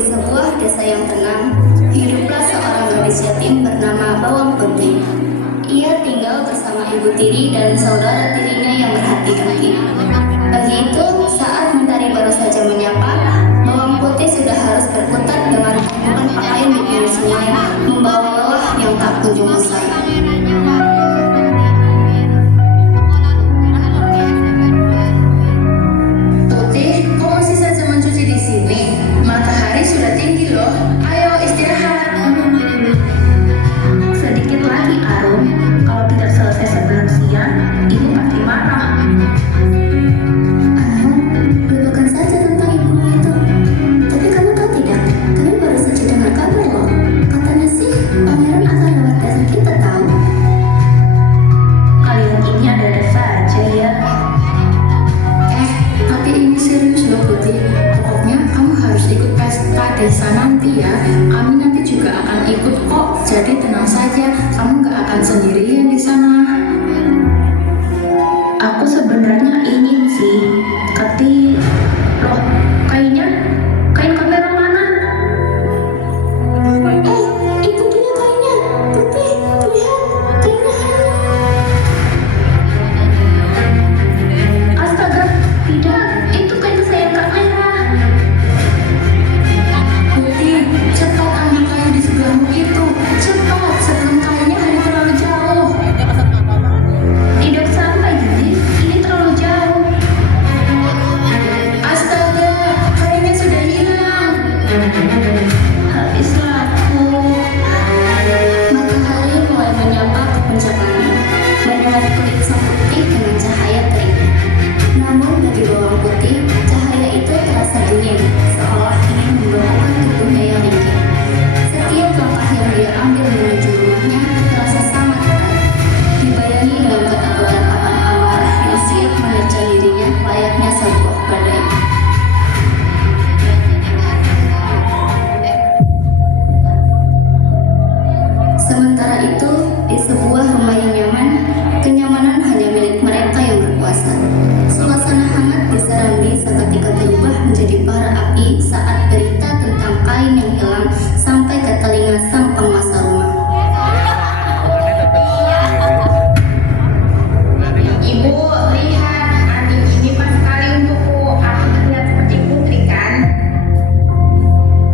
Di sebuah desa yang tenang, hiduplah seorang gadis yatim bernama Bawang Putih. Ia tinggal bersama ibu tiri dan saudara tirinya yang berhati-hati. Pagi itu, saat mentari baru saja menyapa, Bawang Putih sudah harus berkutat dengan tumpukan pakaian di pinggir sungai, membawa lelah yang tak kunjung usai. Putih, kau masih saja mencuci di sini? Matahari sudah tinggi loh. Ayo istirahat. Sedikit lagi, Arum. Kalau tidak selesai sebelum siang, ibu pasti marah. Lupakan saja tentang ibumu itu. Tapi kamu tahu tidak? Kami baru saja dengar kabar loh. Katanya sih, pangeran akan lewat desa kita tahu. Kalian ini ada-ada saja ya. Tapi ini serius loh Putih. Pokoknya kamu harus ikut pesta desa nanti ya. Kami nanti juga akan ikut kok. Jadi tenang saja, kamu gak akan sendirian di sana. Aku sebenarnya ingin sih, tapi loh, kain kamera mana? Itu dia kainnya. Putih, lihat. Kainnya Astaga, tidak, itu kain kesayangan Kak Mera. Putih, cepat ambil kayu di sebelahmu itu. Cepat, sebelum kainnya hanya terlalu jauh. Tidak sampai, Judit, ini terlalu jauh. Astaga, kainnya sudah hilang. Habislah aku. Matahari mulai menyapa ke puncak langit, menyerap kulit sang putih dengan cahaya terik. Namun bagi Bawang Putih, cahaya itu terasa dingin, seolah ingin membelenggu tubuhnya yang ringkih. Setiap langkah yang dia ambil menuju rumahnya terasa sangat berat, dibayangi dengan ketakutan akan amarah yang siap menerjang dirinya layaknya sebuah badai. Sementara itu, di sebuah rumah yang nyaman, kenyamanan hanya milik mereka yang berkuasa. Suasana hangat di Serambi seketika berubah menjadi bara api saat berita tentang kain yang hilang sampai ke telinga sang penguasa rumah. Ibu, lihat, anting ini pas sekali untukku. Aku terlihat seperti putri kan?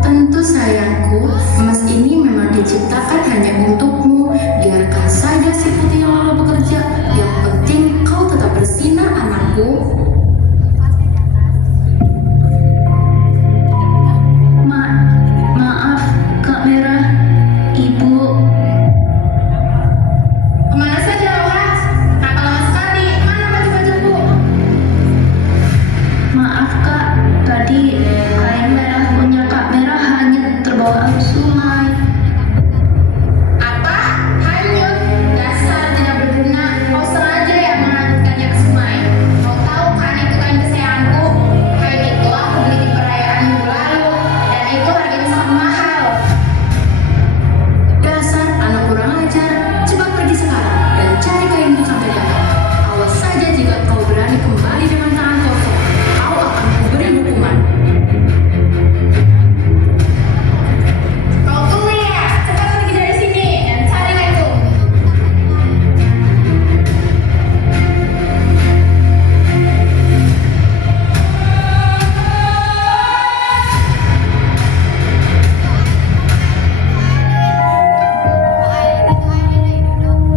Tentu sayangku, emas ini memang diciptakan hanya untukmu. Biarkan saja si putih yang lalu bekerja. Yang penting kau tetap bersinar, anakku. Maaf, Kak Mera. Ibu, Kemana saja, Lawas? Kenapa lama sekali? Mana baju-bajuku? maaf Kak. Tadi kain merah punya Kak Mera hanyut terbawa arus sungai. Apa? Hanyut? Dasar tidak berguna. Kau sengaja ya menghanyutkannya ke sungai. Kau tahu kan itu kain kesayanganku? Kain itu aku beli di perayaan minggu lalu. Dan itu harganya sangat mahal. Dasar anak kurang ajar. Cepat pergi sekarang dan cari kainmu sampai dapat. Awas saja jika kau berani kembali dengan tangan kosong. Kau akan kuberi hukuman. Kau tunggu ya. Cepat pergi dari sini dan carilah itu.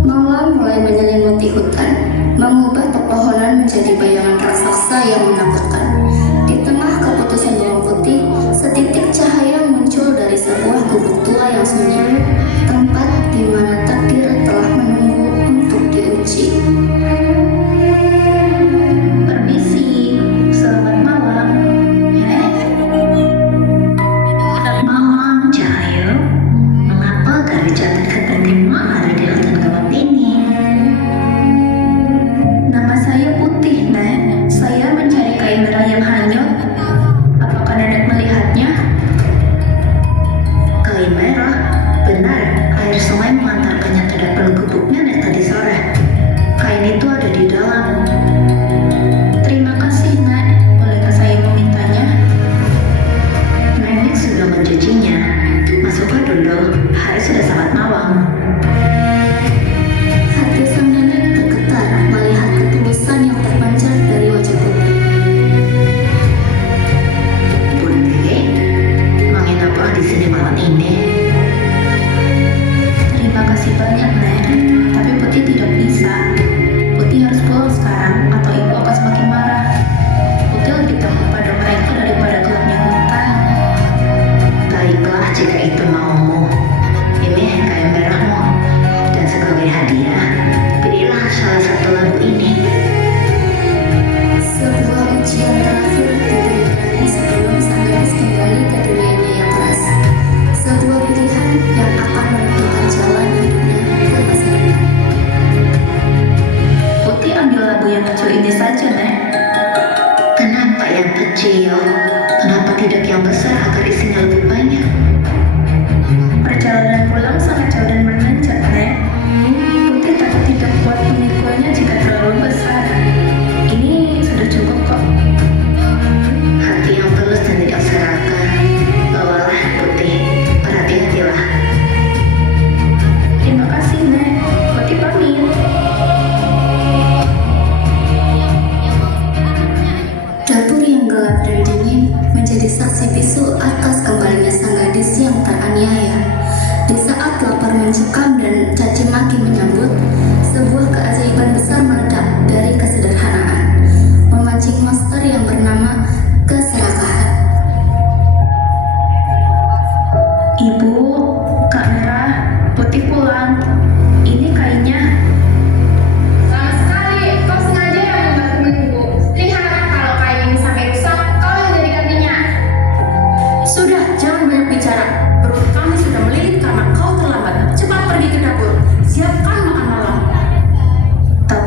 Malam mulai menyelimuti hutan, mengubah pepohonan menjadi bayangan raksasa yang menakutkan. Di tengah keputusan Bawang Putih, setitik cahaya muncul dari sebuah gubuk tua yang sunyi, tempat di mana takdir telah menunggu untuk diuji. Permisi, selamat malam. Malam, Cahyo. Mengapa dari jatuh kepentingmu ada di hutan gawat ini? Nama saya Putih, Nek. Saya mencari kain merah yang hanyut. Apakah Nenek melihatnya?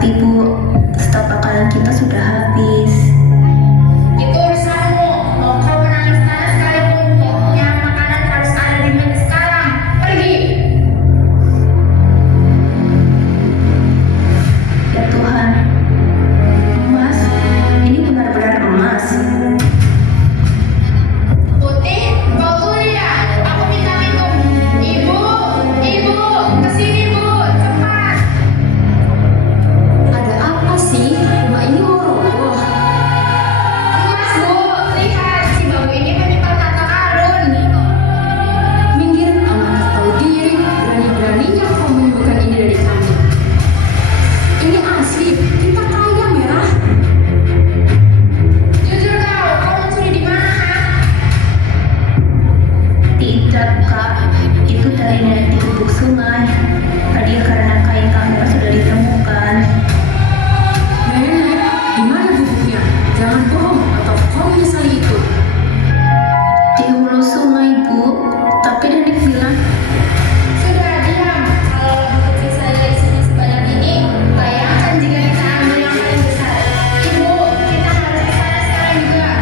Tapi Bu, stok makanan kita sudah habis. Itu urusanmu. Mau kau menangis sana sekalipun, pokoknya makanan harus ada di meja sekarang. Pergi. Ya Tuhan, emas, ini benar-benar emas. Putih, kau tuli ya? Aku minta minum. Ibu, ibu, kesini Bu, cepat. Ada apa sih? Rumah ini mau roboh. Emas Bu, lihat si babu ini menyimpan harta karun. Minggir, anak tak tahu diri. Berani-beraninya kau menyebutkan ini dari kami. Ini asli, kita kaya Merah. Jujur kau mencuri di mana? Tidak Kak, itu dari nenek di lubuk sungai. Tadi karena kain kamera sudah ditemukan. Nenek, di mana gugupnya? Jangan bohong atau kau menyesali itu. Di hulu sungai Bu, tapi nenek bilang Sudah diam. Kalau lebih kecil saja isinya sebanyak ini, bayangkan jika kita ambil yang paling besar. Ibu, kita harus ke sana sekarang juga.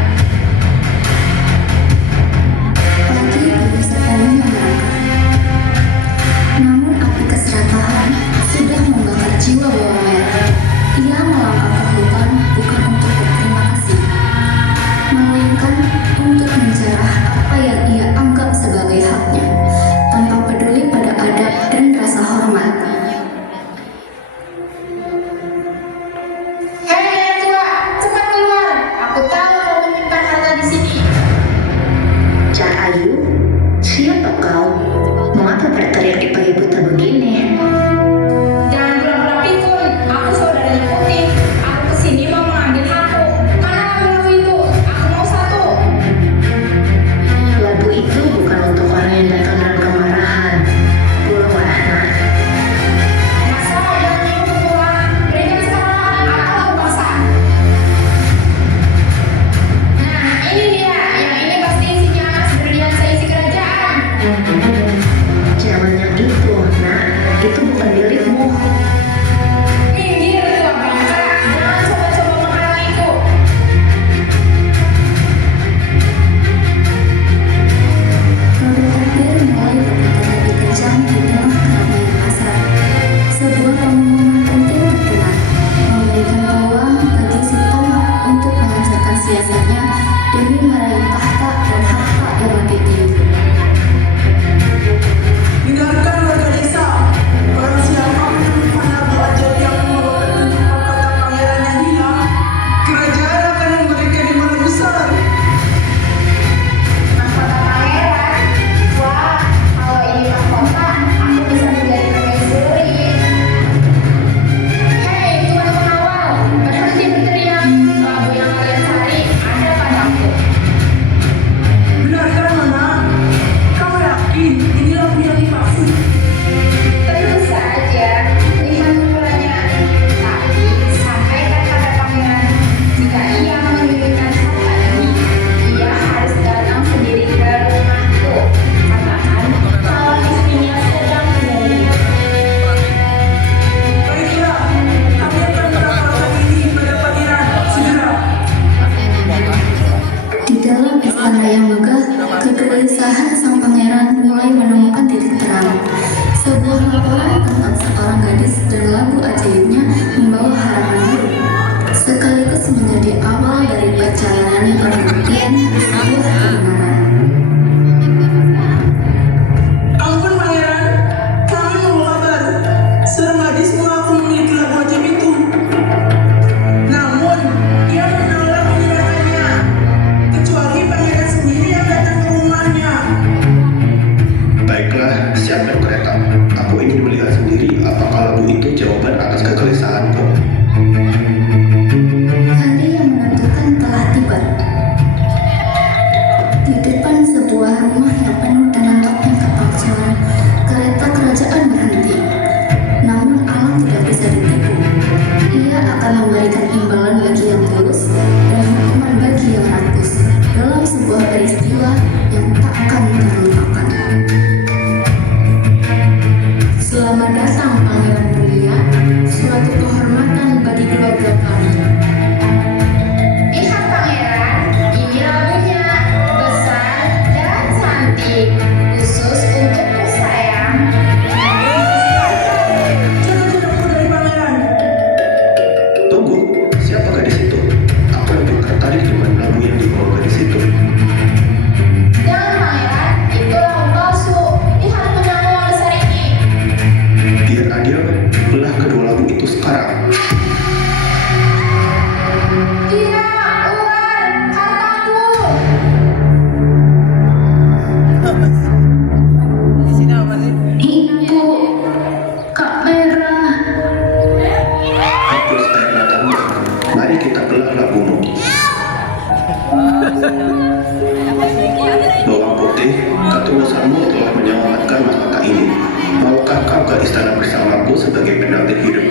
Lagi belum sepenuhnya melangkah. Namun api keserakahan sudah membakar jiwa bawang merah. Ia melangkah ke hutan bukan untuk berterima kasih, melainkan untuk menjarah apa yang ia anggap sebagai haknya, tanpa peduli pada adab dan rasa hormat. Hei nenek tua, cepat keluar. Aku tahu kau menyimpan harta di sini. Cak Ayu, siapa kau? Mengapa berteriak di pagi buta begini? Jangan pura-pura pikun. Aku saudaranya Putih. Aku kesini mau mengambil hakku. Mana labu itu? Aku mau satu. Labu itu bukan untuk orang yang datang dengan kemarahan. Pulanglah nak. Masa jangan nyuruh pulang. Berikan sekarang atau aku paksa. Nah, ini dia. Yang ini pasti isinya emas berlian seisi kerajaan. Jangan yang itu, nak. Itu bukan milikmu. Minggir tua bangka. Jangan coba-coba menghalangiku. Roda takbir mulai berputar lebih kencang di tengah keramaian pasar. Sebuah pengumuman penting terdengar, memberikan peluang bagi si Tom untuk melancarkan siasatnya demi meraih tahta dan harta yang lebih tinggi. Dengarkan warga desa, barang siapa menemukan labu ajaib yang membawa petunjuk mahkota pangeran yang hilang, kerajaan akan memberikan imbalan besar. Mahkota pangeran. Wah, kalau ini mahkota, aku bisa menjadi permaisuri. Hei, tuan pengawal, berhenti berteriak. Labu yang kalian cari ada padaku. Benarkah Nona? Kamu yakin ini labu yang dimaksud? Tentu saja, lihat ukurannya. Tapi sampaikan pada pangeran, jika ia menginginkan harta ini, ia harus datang sendiri ke rumahku. Katakan kalau istrinya sedang menunggu. Baiklah, kami akan melaporkan ini pada pangeran segera. Di dalam istana yang megah, kegelisahan sang pangeran mulai menemukan titik terang. Sebuah laporan tentang seorang gadis dan labu ajaibnya membawa harapan baru, sekaligus menjadi awal dari perjalanan pembuktian sebuah kebenaran. Ampun pangeran, kami mau kabar. Seorang gadis mengaku memiliki labu ajaib itu. Namun, ia menolak menyerahkannya, kecuali pangeran sendiri yang datang ke rumahnya. ketulusanmu telah menyelamatkan mahkota ini. Maukah kau ke istana bersamaku sebagai pendamping hidupku?